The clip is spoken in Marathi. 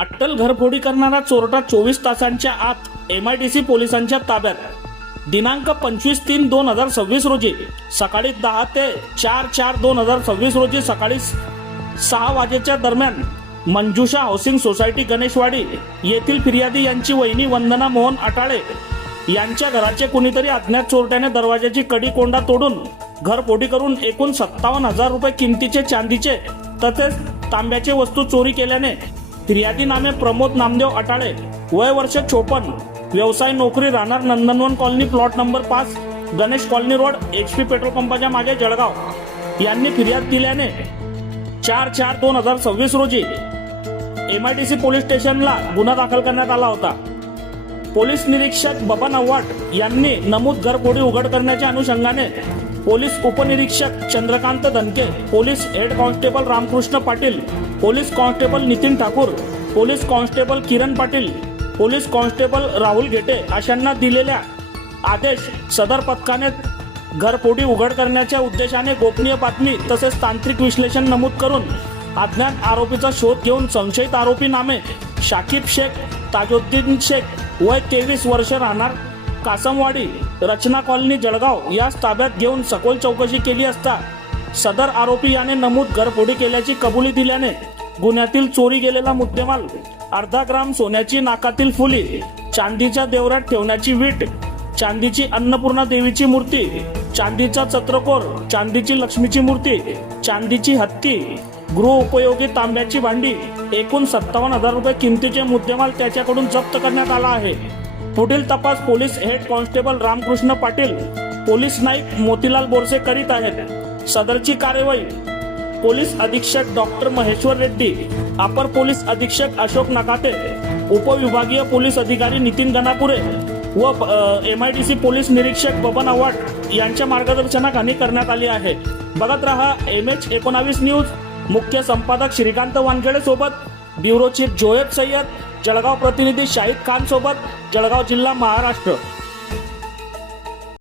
अट्टल घरफोडी करणारा चोरटा 24 तासांच्या आत MIDC पोलिसांच्या ताब्यात। दिनांक 25/3/2026 रोजी सकाळी 10 ते 4/4/2026 रोजी सकाळी 6 वाजेच्या दरम्यान मंजुषा हाऊसिंग सोसायटी गणेशवाडी येथील फिर्यादी यांची वहिनी वंदना मोहन अटाळे यांच्या घराचे कुणीतरी अज्ञात चोरट्याने दरवाजाची कडी कोंडा तोडून घरफोडी करून एकूण 57,000 रुपये किमतीचे चांदीचे तसेच तांब्याचे वस्तू चोरी केल्याने फिर्यादी नामे प्रमोद नामदेव अटाळे, वय वर्ष 54, व्यवसाय नोकरी, राहणार Nandanvan colony, plot number 5, Ganesh colony road, HP petrol पंपाच्या मागे, जळगाव यांनी फिर्याद दिल्याने 4/4/2026 रोजी MIDC पोलीस स्टेशनला गुन्हा दाखल करण्यात आला होता। पोलीस निरीक्षक बबन आव्हाड यांनी नमूद घरफोडी उघड करण्याच्या अनुषंगाने पोलीस उपनिरीक्षक Chandrakant Dhanke, police head constable Ramkrishna Patil, police constable Nitin Thakur, police constable Kiran Patil, police constable Rahul Ghete अशांना दिलेल्या आदेश सदर पथकाने घरफोडी उघड करण्याच्या उद्देशाने गोपनीय बातमी तसेच तांत्रिक विश्लेषण नमूद करून अज्ञात आरोपीचा शोध घेऊन संशयित आरोपी नामे शाकिब शेख ताजुद्दीन शेख, वय 23 वर्ष, राहणार कासमवाडी, रचना कॉलनी, जळगाव यास ताब्यात घेऊन सखोल चौकशी केली असता सदर आरोपी याने नमूद घरफोडी केल्याची कबुली दिल्याने गुन्ह्यातील चोरी गेलेला मुद्देमाल, अर्धा ग्राम सोन्याची नाकातील फुली, चांदीच्या देवरात ठेवण्याची वीट, चांदीची अन्नपूर्णा देवीची मूर्ती, चांदीचा चत्रकोर, चांदीची लक्ष्मीची मूर्ती, चांदीची हत्ती, गृह उपयोगी तांब्याची भांडी, एकूण 57,000 रुपये किमतीचे मुद्देमाल त्याच्याकडून जप्त करण्यात आला आहे। पुढील तपास police head constable Ramkrishna Patil, police naik Motilal Borse करीत आहेत। सदरची कार्यवाही पोलीस अधीक्षक डॉक्टर महेश्वर रेड्डी, अपर पोलीस अधीक्षक अशोक नकाते, उपविभागीय पोलीस अधिकारी नितीन गणापुरे व MIDC पोलीस निरीक्षक बबन आव्हाड यांच्या मार्गदर्शनाखाली करण्यात आली आहे। बघत रहा MH19 न्यूज। मुख्य संपादक श्रीकांत वानखेडे सोबत ब्युरो चीफ जोएब सय्यद, जळगाव प्रतिनिधी शाहिद खान सोबत, जळगाव जिल्हा, महाराष्ट्र।